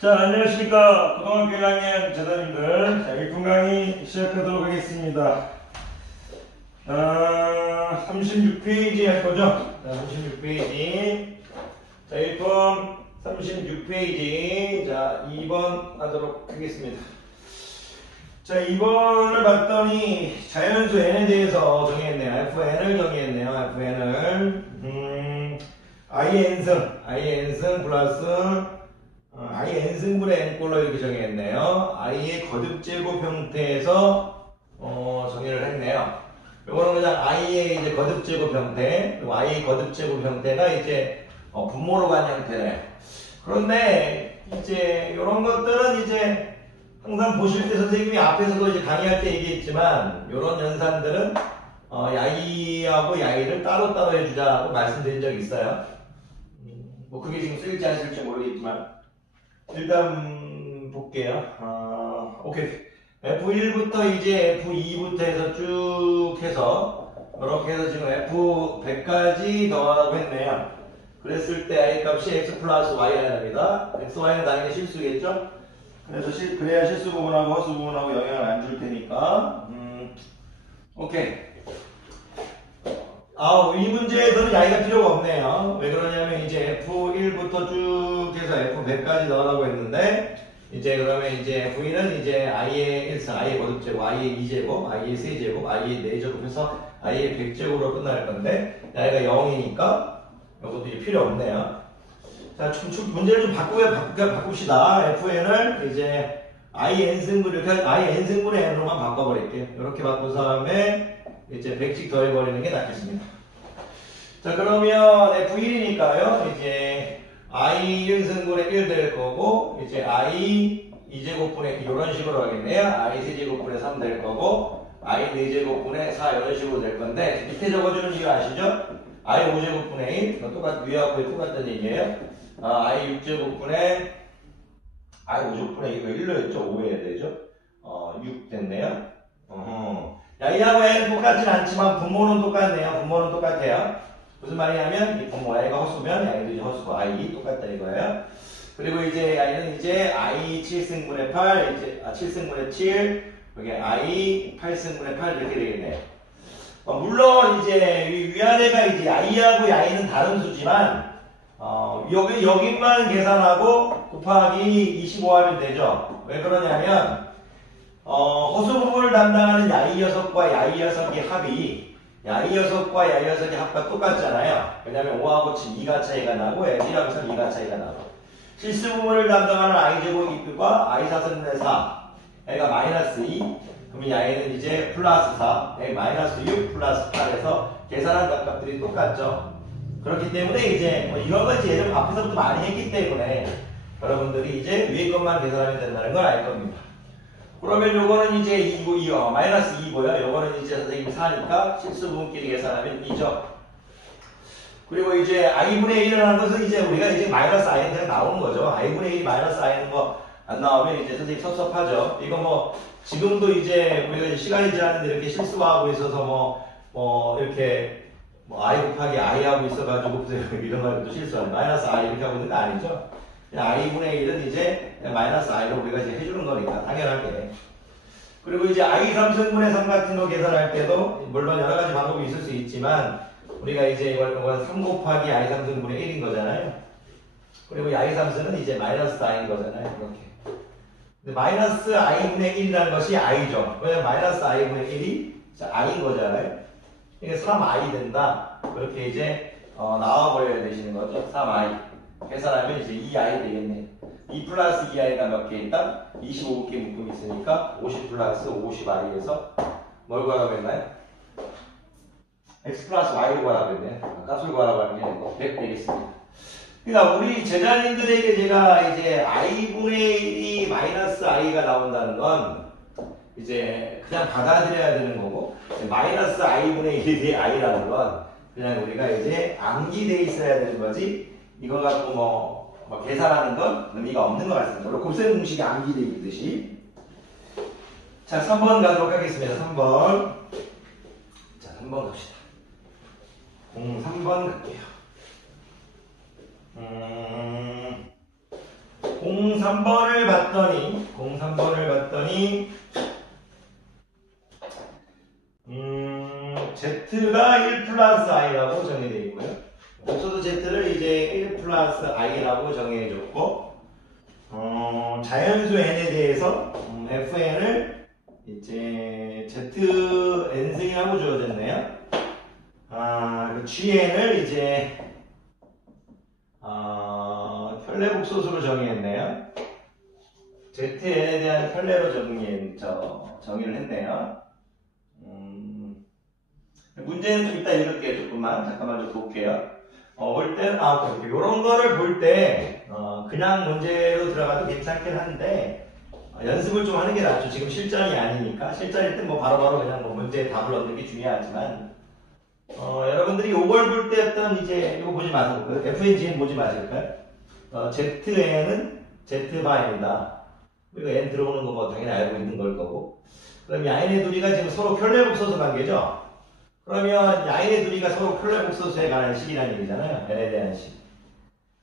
자, 안녕하십니까. 고등학교 1학년 재단님들. 자, 1분 강의 시작하도록 하겠습니다. 36페이지 할 거죠? 자, 36페이지. 자, 1번 36페이지. 자, 2번 하도록 하겠습니다. 자, 2번을 봤더니 자연수 n에 대해서 정의했네요. fn을 정의했네요. fn을. in승 플러스 i n승분의 n꼴로 이렇게 정의했네요. i의 거듭제곱 형태에서 정의를 했네요. 요거는 그냥 i의 이제 거듭제곱 형태, 그리고 i의 거듭제곱 형태가 이제 분모로 간 형태네요. 그런데 이제 요런 것들은 이제 항상 보실 때 선생님이 앞에서도 이제 강의할 때 얘기했지만 요런 연산들은 야이하고 야이를 따로따로 해주자고 말씀드린 적이 있어요. 뭐 그게 지금 쓸지 안 쓸지 모르겠지만 일단 볼게요. 오케이. F1부터 이제 F2부터 해서 쭉 해서 이렇게 해서 지금 F100까지 더하라고 했네요. 그랬을 때 I 값이 X 플러스 Y가 됩니다. X, Y는 당연히 실수겠죠? 그래서 그래야 실수 부분하고 허수 부분하고 영향을 안 줄 테니까. 오케이. 이 문제에서는 야이가 필요가 없네요. 왜 그러냐면 이제 F1부터 쭉 해서 F100까지 넣으라고 했는데 이제 그러면 이제 F1은 이제 i의 1승, i의 거듭제곱, i의 2제곱, i의 세제곱, i의 4제곱 해서 i의 100제곱으로 끝날 건데 야이가 0이니까 이것도 이제 필요 없네요. 자, 문제를 좀 바꿉시다. FN을 이제 i n승분 이렇게 i n승분의 n으로만 바꿔버릴게요. 이렇게 바꾼 다음에 이제 100씩 더해버리는 게 낫겠습니다. 자, 그러면 F1이니까요. 이제 i 1승분의 1 될 거고, 이제 i 2제곱분의 이런 식으로 하겠네요. i 세제곱분의 3 될 거고, i 4제곱분의 4 이런 식으로 될 건데, 밑에 적어주는 이유 아시죠? i 5제곱분의 1, 위하고 똑같은 얘기예요. i 6제곱분의 i 5제곱분의 이거 1로 했죠? 5 해야 되죠? 6 됐네요. 야이하고 n은 똑같진 않지만 분모는 똑같네요. 분모는 똑같아요. 무슨 말이냐면 이 분모 i가 허수면 야이도 이제 허수고 i 똑같다 이거예요. 그리고 이제 i는 이제 i 7승분의 8 이제 7승분의 7 여기 i 8승분의 8 이렇게 되겠네요. 물론 이제 위아래가 이제 i하고 야이는 다른 수지만 여기만 계산하고 곱하기 25하면 되죠. 왜 그러냐면 허수 부분을 담당하는 야이 녀석과 야이 녀석의 합이 야이 녀석과 야이 녀석의 합과 똑같잖아요. 왜냐면 5하고 7 2가 차이가 나고 1하고 3 2가 차이가 나고 실수 부분을 담당하는 i제곱과 i 4승분의 4 애가 마이너스 2 그러면 야이는 이제 플러스 4 마이너스 6 플러스 8에서 계산한 값들이 똑같죠. 그렇기 때문에 이제 이런 건 이제 예전 앞에서부터 많이 했기 때문에 여러분들이 이제 위에 것만 계산하면 된다는 걸 알 겁니다. 그러면 요거는 이제 마이너스 2고요. 요거는 이제 선생님이 4니까 실수 부분끼리 계산하면 2죠. 그리고 이제 i분의 1을 하는 것은 이제 우리가 이제 마이너스 i는 그냥 나오는 거죠. i분의 1이 마이너스 i는 거 안 나오면 이제 선생님 섭섭하죠. 이거 뭐 지금도 이제 우리가 이제 시간이 지났는데 이렇게 실수하고 있어서 이렇게 i 곱하기 i하고 있어가지고 이런 말도 실수하는 마이너스 i 이렇게 하고 있는 거 아니죠? 그냥 i분의 1은 이제 마이너스 i로 우리가 이제 해주는 거니까 당연하게. 그리고 이제 i 3승분의 3 같은 거 계산할 때도 물론 여러 가지 방법이 있을 수 있지만 우리가 이제 이걸 3 곱하기 i 3승분의 1인 거잖아요. 그리고 이 i 3승은 이제 마이너스 i인 거잖아요. 이렇게. 근데 마이너스 i분의 1이라는 것이 i죠. 왜냐면 마이너스 i분의 1이 i인 거잖아요. 이게 3i 된다. 그렇게 이제 나와버려야 되시는 거죠. 3i. 계산하면 이제 2i 되겠네. 2 플러스 2i가 몇 개 있다? 25개 묶음이 있으니까 50 플러스 50i에서 뭘 구하라고 했나요? x 플러스 y를 구하라고 했네. 값을 구하라고 하는 게 아니고 100 되겠습니다. 그러니까 우리 제자님들에게 제가 이제 i분의 1이 마이너스 i가 나온다는 건 이제 그냥 받아들여야 되는 거고 마이너스 i분의 1이 i라는 건 그냥 우리가 이제 암기돼 있어야 되는 거지 이거 갖고 뭐 계산하는 건 의미가 없는 것 같습니다. 곱셈 공식이 암기돼 있듯이. 자, 3번 가도록 하겠습니다. 3번. 자, 3번 갑시다. 3번 갈게요. 03번을 봤더니 Z가 1 플러스 i라고 정의되어 있고요. 복소수 Z를 이제 1 플러스 i라고 정의해줬고, 자연수 n에 대해서 fn을 이제 zn승이라고 주어졌네요. gn을 이제 편례복소수로 정의했네요. zn에 대한 편례로 정의를 했네요. 문제는 좀 이따 읽을게요. 잠깐만 좀 볼게요. 볼 때는, 요런 거를 볼 때, 그냥 문제로 들어가도 괜찮긴 한데, 연습을 좀 하는 게 낫죠. 지금 실전이 아니니까. 실전일 땐 뭐 바로바로 그냥 뭐 문제에 답을 얻는 게 중요하지만, 여러분들이 요걸 볼 때 어떤 이제, 이거 보지 마세요. FNG는 보지 마실까요? ZN은 Z바입니다. 이거 N 들어오는 거 뭐 당연히 알고 있는 걸 거고. 그럼 야인의 둘이가 지금 서로 편례복소수 관계죠? 그러면 야인의 둘이가 서로 편례복소수에 관한 식이라는 얘기잖아요. N에 대한 식.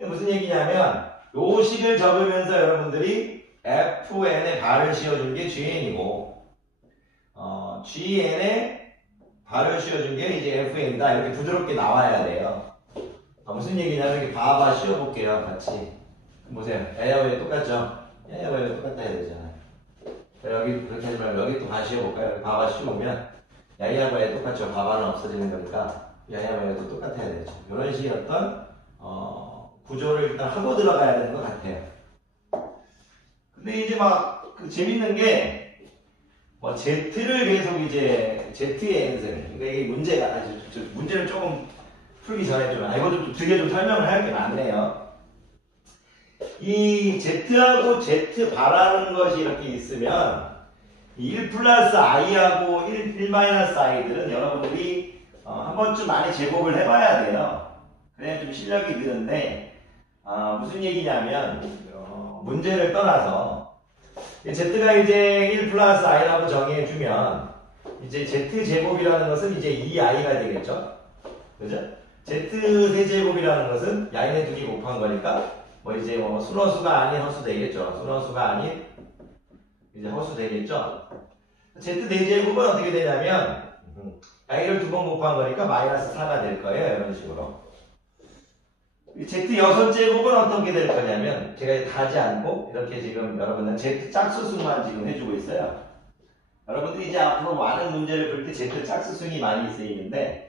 무슨 얘기냐면 요 식을 적으면서 여러분들이 FN에 발을 씌워준 게 GN이고 GN에 발을 씌워준 게 이제 FN이다. 이렇게 부드럽게 나와야 돼요. 무슨 얘기냐면 이렇게 봐봐 씌워볼게요. 같이. 보세요. 야야 왜 똑같죠? 야야 왜 똑같다 해야 되잖아요. 여기 그렇게 하지 말고 여기 또 봐 씌워볼까요? 봐봐 씌우면 야야와 애 똑같죠. 봐봐는 없어지는 거니까 야야와 애도 똑같아야 되죠. 이런 식의 어떤 구조를 일단 하고 들어가야 되는 것 같아요. 근데 이제 막 재밌는 게 Z를 계속 이제 Z의 n승. 그러니까 이게 문제가 문제를 조금 풀기 전에 이거 좀 되게 좀 설명을 할 게 많네요. 이 Z하고 Z 바라는 것이 이렇게 있으면 1 플러스 i하고 1 마이너스 i들은 여러분들이 한 번쯤 많이 제곱을 해봐야 돼요. 그래야 좀 실력이 느는데 무슨 얘기냐면 문제를 떠나서 Z가 이제 1 플러스 i라고 정의해주면 이제 Z 제곱이라는 것은 이제 2i가 되겠죠. 그죠? Z 세제곱이라는 것은 야인의 둘이 곱한 거니까 이제 순허수가 아닌 허수 되겠죠. 순허수가 아닌 이제 허수 되겠죠. Z 4제곱은 어떻게 되냐면 i를 2번 곱한 거니까 마이너스 4가 될 거예요. 이런 식으로. Z 6제곱은 어떻게 될 거냐면 제가 다 하지 않고 이렇게 지금 여러분은 Z 짝수승만 지금 해주고 있어요. 여러분들이 이제 앞으로 많은 문제를 볼 때 Z 짝수승이 많이 쓰이는데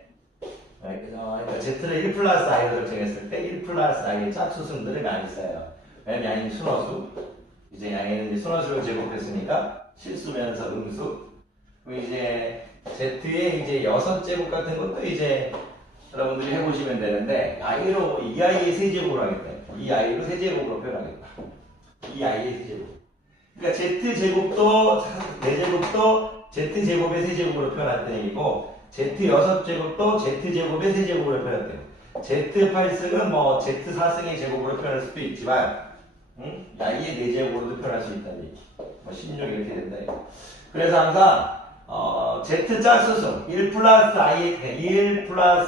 그러니까 Z를 1 플러스 i로 정했을 때 1 플러스 i의 짝수승들을 많이 써요. 왜냐면 양이 순허수, 이제 양에는 순허수를 제곱했으니까 실수면서 음수. 그리고 이제 Z의 이제 6제곱 같은 것도 이제 여러분들이 해보시면 되는데 i로 이 i의 세제곱으로 하겠다. 이 i로 세제곱으로 표현하겠다. 이 i의 세제곱. 그러니까 Z제곱도 4제곱도 Z제곱의 세제곱으로 표현했다는 얘기고 Z 6제곱도 Z제곱의 세제곱으로 표현돼요. Z 8승은 Z 4승의 제곱으로 표현할 수도 있지만 야이의 4제곱으로도 표현할 수 있다는 얘기. 16 이렇게 된다. 그래서 항상 Z 짝수승 1 플러스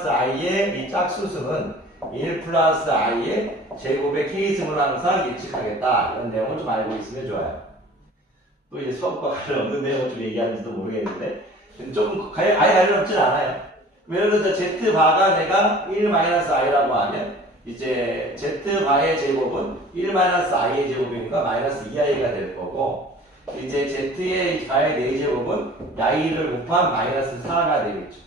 i의 이 짝수승은 1 플러스 i의 제곱의 K승으로 항상 예측하겠다. 이런 내용을 좀 알고 있으면 좋아요. 또 이제 수업과 관련없는 내용을 좀 얘기하는지도 모르겠는데 좀 아예 관련 없진 않아요. 예를 들어서 Z바가 내가 1-i라고 하면 이제 Z바의 제곱은 1-i의 제곱이니까 마이너스 2i가 될 거고 이제 Z의 바의 4제곱은 i를 곱한 마이너스 4가 되겠죠.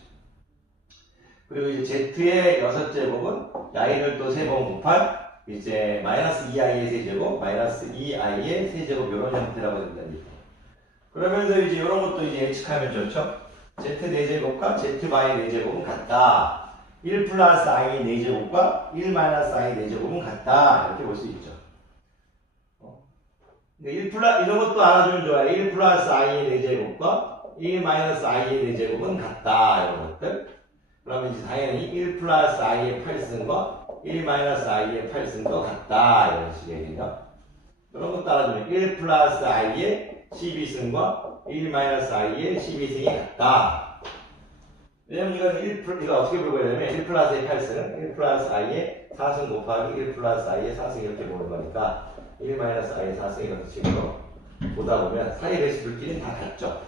그리고 이제 Z의 6제곱은 i를 또 3번 곱한 이제 마이너스 2i의 세제곱, 마이너스 2i의 세제곱 이런 형태라고 된다는 얘기예요. 그러면서 이제 이런 것도 이제 예측하면 좋죠. Z 4제곱과 Z바의 4제곱은 같다. 1 플러스 i의 4제곱과 1 마이너스 i의 4제곱은 같다. 이렇게 볼 수 있죠. 이런 것도 알아주면 좋아요. 1 플러스 i의 4제곱과 1 마이너스 i의 4제곱은 같다. 이런 것들. 그러면 이제 당연히 1 플러스 i의 8승과 1 마이너스 i의 8승도 같다. 이런 식의 얘기죠. 이런 것도 알아주면 1 플러스 i의 12승과 1 마이너스 i의 12승이 같다. 왜냐면 이거 어떻게 보고 있냐면 1 플러스 의 8승, 1 플러스 i의 4승 곱하기 1 플러스 i의 4승 이렇게 보는 거니까 1 마이너스 i의 4승 이렇게 식으로 보다 보면 사이 배수들끼리는 다 같죠.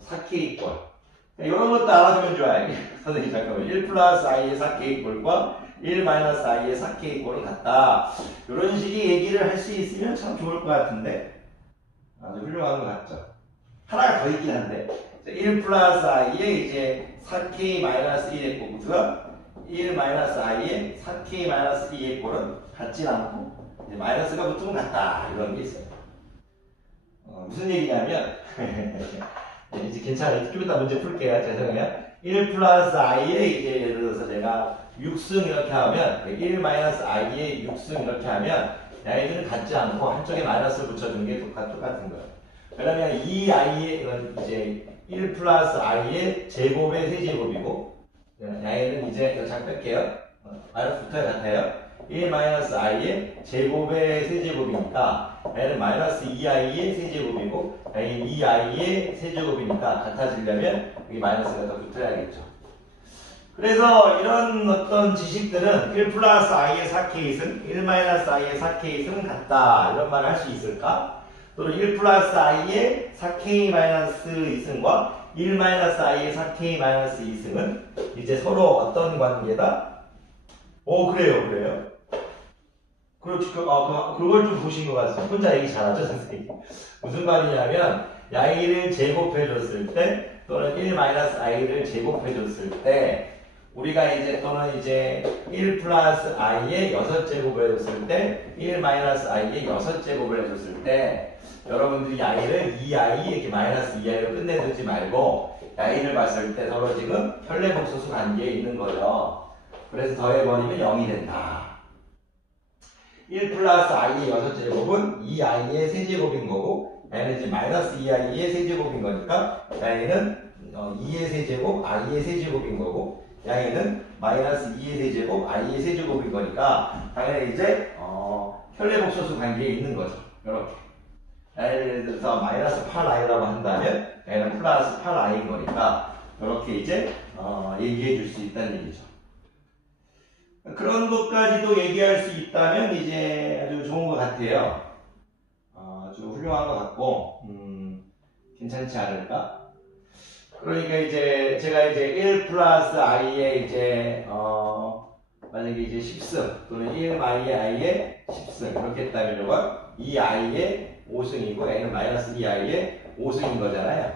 4k 꼴. 이런 것도 알아두면 좋아요. 선생님 잠깐만. 1 플러스 i의 4k 꼴과 1 마이너스 i의 4k 꼴은 같다. 이런 식의 얘기를 할 수 있으면 참 좋을 것 같은데 아주 훌륭한 것 같죠. 하나가 더 있긴 한데 1 플러스 i의 이제 4k 마이너스 1의 꼴과 1 마이너스 i의 4k 마이너스 2의 꼴은 같진 않고 이제 마이너스가 붙으면 같다. 이런 게 있어요. 무슨 얘기냐면 이제 괜찮아요. 좀 이따 문제 풀게요. 죄송해요. 1 플러스 i의 이제 예를 들어서 제가 6승 이렇게 하면 1 마이너스 i의 6승 이렇게 하면 얘들은 같지 않고 한쪽에 마이너스를 붙여주는 게 똑같은 거예요. 왜냐면 이 i의 이건 이제 1 플러스 i의 제곱의 세제곱이고 얘는 이제 이거 잠깐 뺄게요. 마이너스 붙어야 같아요. 1 마이너스 i의 제곱의 세제곱이니까 얘는 마이너스 2i의 세제곱이고 얘는 2i의 세제곱이니까 같아지려면 여기 마이너스가 더 붙어야겠죠. 그래서 이런 어떤 지식들은 1 플러스 i의 4k승, 1 마이너스 i의 4k승은 같다. 이런 말을 할 수 있을까? 또는 1 플러스 i의 4k 마이너스 2승과 1 마이너스 i의 4k 마이너스 2승은 이제 서로 어떤 관계다? 그래요. 그렇지, 그걸 좀 보신 것 같습니다. 혼자 얘기 잘하죠, 선생님? 무슨 말이냐면, i를 제곱해줬을 때, 또는 1 마이너스 i를 제곱해줬을 때, 우리가 이제, 또는 이제, 1 플러스 i의 6제곱을 해줬을 때, 1 마이너스 i의 6제곱을 해줬을 때, 여러분들이 i를 2i, 이렇게 마이너스 2i로 끝내두지 말고, i를 봤을 때 서로 지금 현례복소수 관계에 있는 거죠. 그래서 더해버리면 0이 된다. 1 플러스 i의 6제곱은 2i의 세제곱인 거고 얘는 이제 마이너스 2i의 세제곱인 거니까 얘는 2의 세제곱, i의 세제곱인 거고 얘는 마이너스 2의 세제곱, i의 세제곱인 거니까 당연히 이제 현례복소수 관계에 있는 거죠. 이렇게 예를 들어서 마이너스 8i라고 한다면 얘는 플러스 8i인 거니까 이렇게 이제 얘기해 줄 수 있다는 얘기죠. 그런 것까지도 얘기할 수 있다면 이제 아주 좋은 것 같아요. 아주 훌륭한 것 같고, 괜찮지 않을까? 그러니까 이제 제가 이제 1 플러스 i의 이제, 만약에 이제 10승 또는 1 i의 10승 이렇게 했다면 이건 2i의 5승이고 A는 마이너스 2i의 5승인 거잖아요.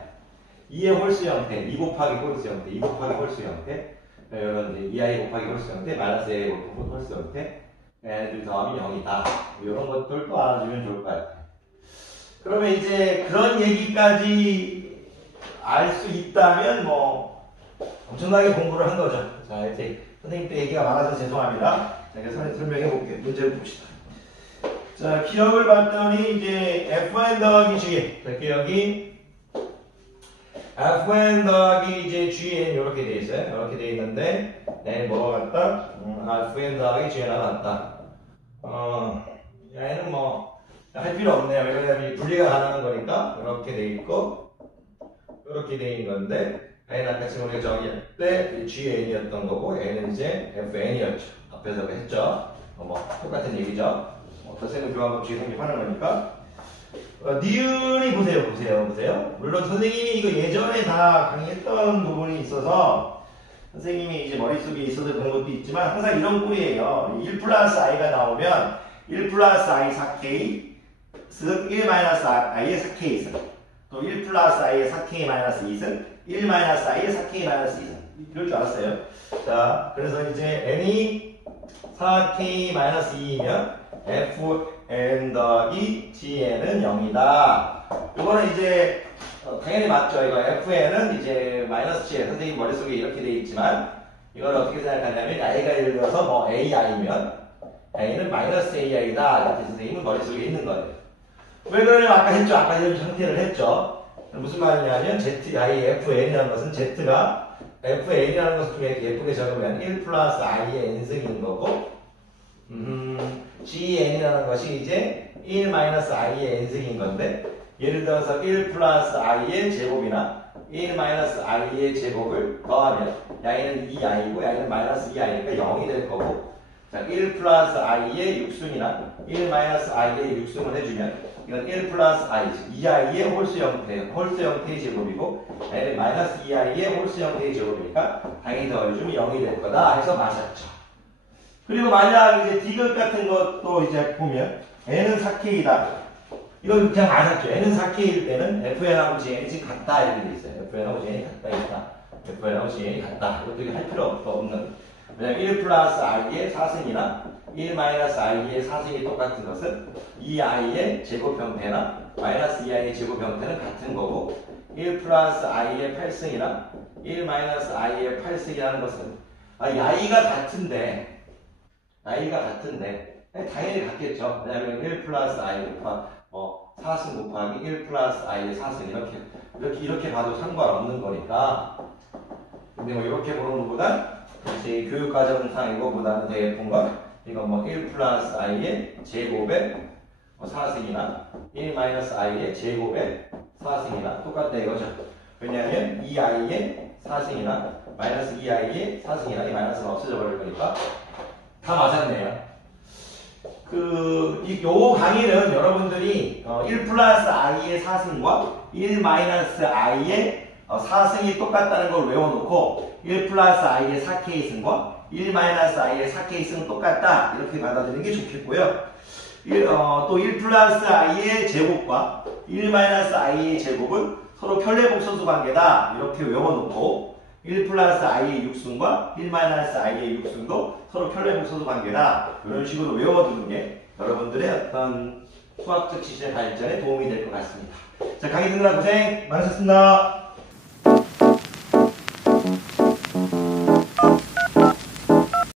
2의 홀수 형태, 2 곱하기 홀수 형태, 2 곱하기 홀수 형태. 이런 이제 2i 곱하기 홀수 형태, 마이너스 a 곱하기 홀수 형태, 얘네들 더하면 0이다. 이런 것들도 알아주면 좋을 것 같아요. 그러면 이제 그런 얘기까지 알 수 있다면 뭐 엄청나게 공부를 한 거죠. 자, 이제 선생님 또 얘기가 많아서 죄송합니다. 제가 설명해 볼게요. 문제를 봅시다. 자, 기억을 봤더니 이제 fn 더하기 g. 이렇게 여기 fn 더하기 이제 gn 이렇게 돼 있어요. 이렇게 돼 있는데 뭐가 같다? fn 더하기 gn가 같다. 얘는 뭐 할 필요 없네요. 왜냐면 분리가 가능한 거니까 이렇게 돼 있고 이렇게 돼 있는 건데 얘는 아까 지금 우리가 정의할 때 gn이었던 거고 얘는 이제 fn이었죠. 앞에서 했죠. 뭐 똑같은 얘기죠. 덧셈의 교환법칙이 성립하는 거니까. 니은이 보세요. 물론 선생님이 이거 예전에 다 강의했던 부분이 있어서 선생님이 이제 머릿속에 있어서 그런 것도 있지만 항상 이런 꼴이에요. 1 플러스 i가 나오면 1 플러스 i 4k 승 1 마이너스 i의 4k 승 또 1 플러스 i의 4k 마이너스 2승 1 마이너스 i의 4k 마이너스 2승 이럴 줄 알았어요. 자, 그래서 이제 n이 4k 마이너스 2이면 fn 더하기 gn은 0이다. 이거는 이제 당연히 맞죠. 이거 fn은 이제 마이너스 7 선생님 머릿속에 이렇게 돼 있지만 이걸 어떻게 생각하냐면 i가 예를 들어서 뭐 ai면 a는 마이너스 ai다. 이렇게 선생님은 머릿속에 있는 거예요. 왜 그러냐면 아까 이런 형태를 했죠. 무슨 말이냐면 fn이라는 것은 z가 fn이라는 것을 좀 예쁘게 적으면 1 플러스 i의 n승인 거고 gn이라는 것이 이제 1 마이너스 i의 n승인 건데 예를 들어서 1 플러스 i의 제곱이나 1-i의 제곱을 더하면 y는 2i고 y는 마이너스 2i니까 0이 될 거고 자, 1 플러스 i의 육승이나 1-i의 육승을 해주면 이건 1 플러스 i, 2i의 홀수 형태의 제곱이고 y는 마이너스 2i의 홀수 형태의 제곱이니까 당연히 더해주면 0이 될 거다 해서 맞았죠. 그리고 만약 이제 디귿 같은 것도 이제 보면 n은 4k이다. 이거 그냥 맞았죠. n은 4k일 때는 fn하고 gn이 지금 같다 이렇게 돼 있어요. fn하고 gn이 같다 있다. fn하고 gn이 같다. 이것도 할 필요 없는. 왜냐면 1 플러스 i의 4승이나 1-i의 4승이 똑같은 것은 2i의 제곱 형태나 마이너스 2i의 제곱 형태는 같은 거고 1 플러스 i의 8승이나 1-i의 8승이라는 것은 i가 같은데 당연히 같겠죠. 왜냐하면 1 플러스 i 곱하기 4승 곱하기 1 플러스 i의 4승 이렇게 봐도 상관없는 거니까. 근데 뭐 이렇게 보는 것보다 이제 교육과정상 이거보다는 되게 예쁜 건 이건 뭐 1 플러스 i의 제곱의 4승이나 1-i의 제곱의 4승이나 똑같다 이거죠. 왜냐하면 2i의 4승이나 마이너스 2i의 4승이나 이 마이너스는 없어져 버릴 거니까 다 맞았네요. 요 강의는 여러분들이 1 플러스 i의 4승과 1-i의 4승이 똑같다는 걸 외워놓고 1 플러스 i의 4k승과 1-i의 4k승은 똑같다 이렇게 받아들이는 게 좋겠고요. 또 1 플러스 i의 제곱과 1-i의 제곱은 서로 편례복소수 관계다 이렇게 외워놓고 1 플러스 i의 육승과 1-i의 육승도 서로 편례복소수 관계다 이런 식으로 외워두는 게 여러분들의 어떤 수학적 지식 발전에 도움이 될 것 같습니다. 자, 강의 듣느라 고생 많으셨습니다.